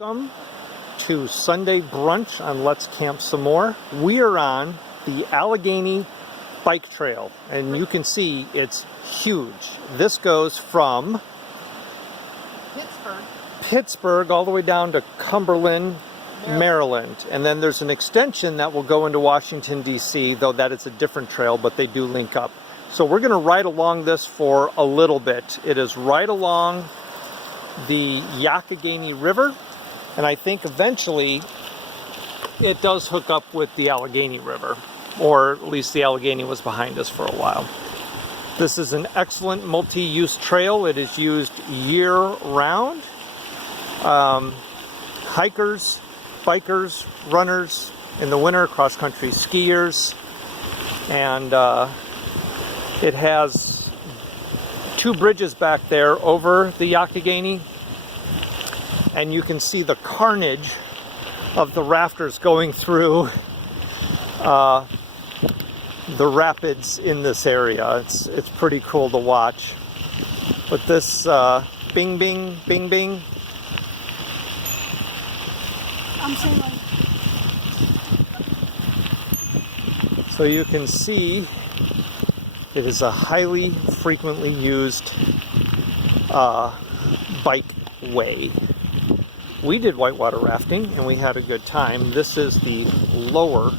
Welcome to Sunday brunch on Let's Camp Some More. We are on the Allegheny bike trail, and you can see it's huge. This goes from Pittsburgh all the way down to Cumberland, Maryland. And then there's an extension that will go into Washington, D.C., though that is a different trail, but they do link up. So we're going to ride along this for a little bit. It is right along the Allegheny River, and I think eventually it does hook up with the Allegheny River, or at least the Allegheny was behind us for a while. This is an excellent multi-use trail. It is used year-round. Hikers, bikers, runners, in the winter, cross-country skiers, and it has two bridges back there over the Allegheny, and you can see the carnage of the rafters going through the rapids in this area. It's pretty cool to watch. But this bing bing bing bing. So you can see it is a highly frequently used bike way. We did whitewater rafting and we had a good time. This is the lower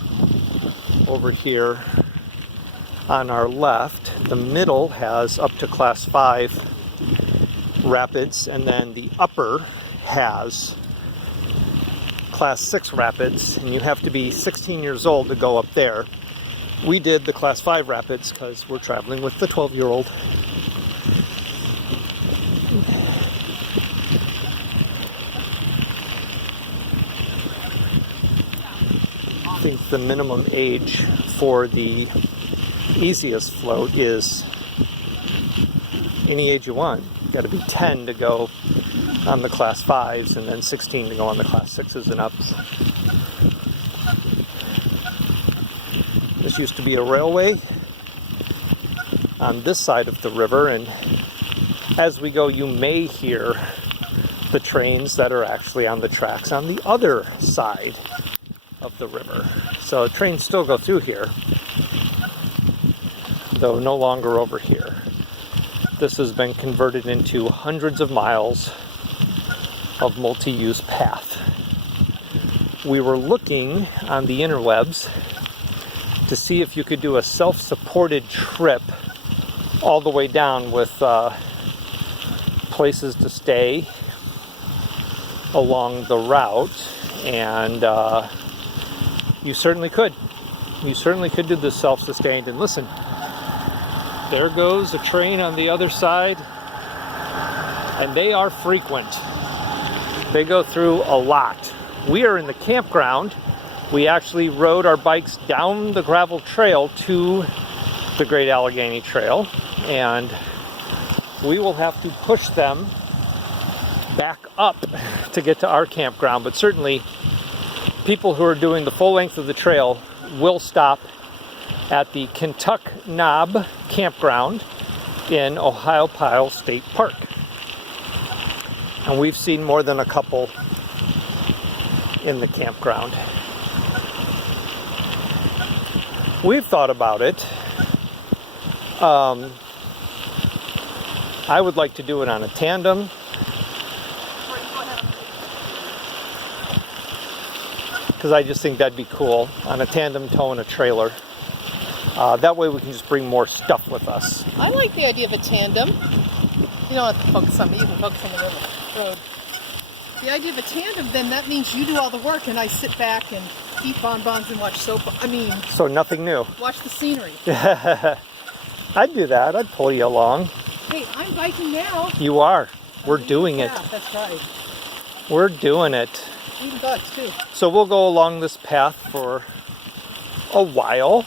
over here on our left. The middle has up to class 5 rapids, and then the upper has class 6 rapids, and you have to be 16 years old to go up there. We did the class 5 rapids because we're traveling with the 12-year-old. I think the minimum age for the easiest float is any age you want. You've got to be 10 to go on the class 5s, and then 16 to go on the class 6s and ups. This used to be a railway on this side of the river, and as we go you may hear the trains that are actually on the tracks on the other side of the river. So trains still go through here, though no longer over here. This has been converted into hundreds of miles of multi-use path. We were looking on the interwebs to see if you could do a self-supported trip all the way down with places to stay along the route, and you certainly could. You certainly could do this self-sustained. And listen, there goes a train on the other side, and they are frequent. They go through a lot. We are in the campground. We actually rode our bikes down the gravel trail to the Great Allegheny Trail, and we will have to push them back up to get to our campground. But certainly people who are doing the full length of the trail will stop at the Kentuck Knob campground in Ohiopyle State Park. And we've seen more than a couple in the campground. We've thought about it. I would like to do it on a tandem. Because I just think that'd be cool, on a tandem towing a trailer. That way we can just bring more stuff with us. I like the idea of a tandem. You don't have to focus on me, you can focus on the road. The idea of a tandem, then that means you do all the work and I sit back and eat bonbons and watch soap. So nothing new. Watch the scenery. I'd do that. I'd pull you along. Hey, I'm biking now. You are. We're doing it. That's right. We're doing it. Eating bugs too. So we'll go along this path for a while.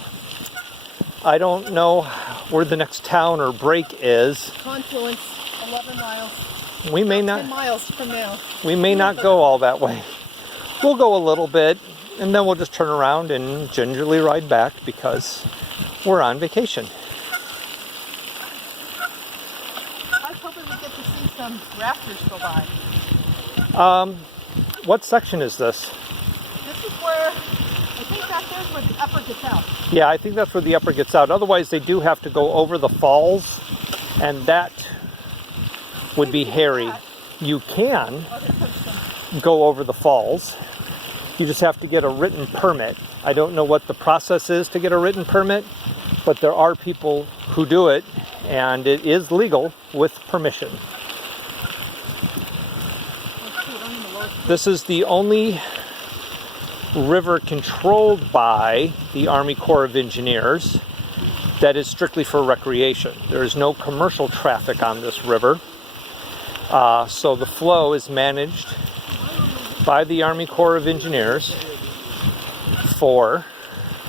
I don't know where the next town or break is. Confluence, 11 miles. We may not. 10 miles from now. We may not go all that way. We'll go a little bit, and then we'll just turn around and gingerly ride back because we're on vacation. I was hoping we get to see some rafters go by. What section is this? This is where, I think that there's where the upper gets out. Yeah, I think that's where the upper gets out. Otherwise, they do have to go over the falls, and that would be hairy. You can go over the falls. You just have to get a written permit. I don't know what the process is to get a written permit, but there are people who do it, and it is legal with permission. This is the only river controlled by the Army Corps of Engineers that is strictly for recreation. There is no commercial traffic on this river. So the flow is managed by the Army Corps of Engineers for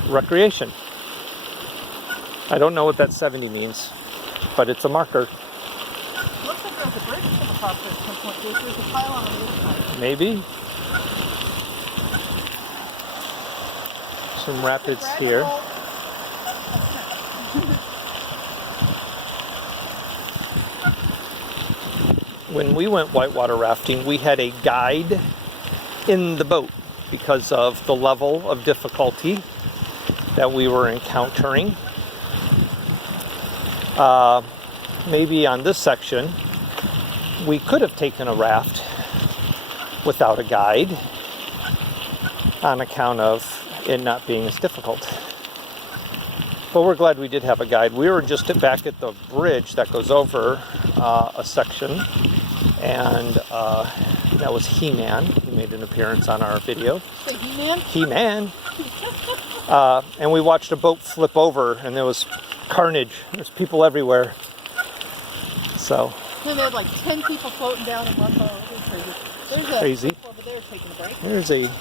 recreation. I don't know what that 70 means, but it's a marker. Looks like there's a bridge to the top at some point. There's a pylon on the other side. Maybe. Some rapids here. When we went whitewater rafting, we had a guide in the boat because of the level of difficulty that we were encountering. Maybe on this section, we could have taken a raft without a guide on account of it not being as difficult. But we're glad we did have a guide. We were just back at the bridge that goes over a section, and that was He-Man. He made an appearance on our video. Say He-Man? He-Man. And we watched a boat flip over, and there was carnage. There's people everywhere. So. And they had like 10 people floating down in one boat. It was crazy. There's crazy. People over there taking a break. There's a.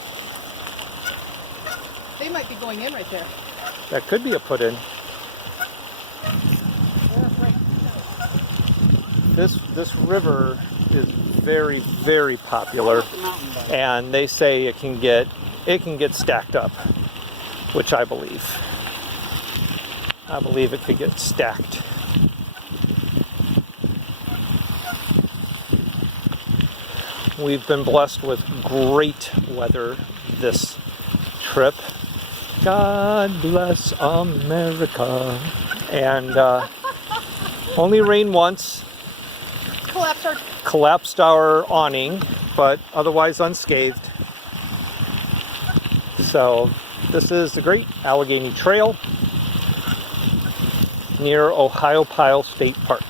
They might be going in right there. That could be a put-in. This river is very, very popular, and they say it can get stacked up, which I believe. I believe it could get stacked. We've been blessed with great weather this trip. God bless America. And only rained once. Collapsed our awning, but otherwise unscathed. So this is the Great Allegheny Trail near Ohiopyle State Park.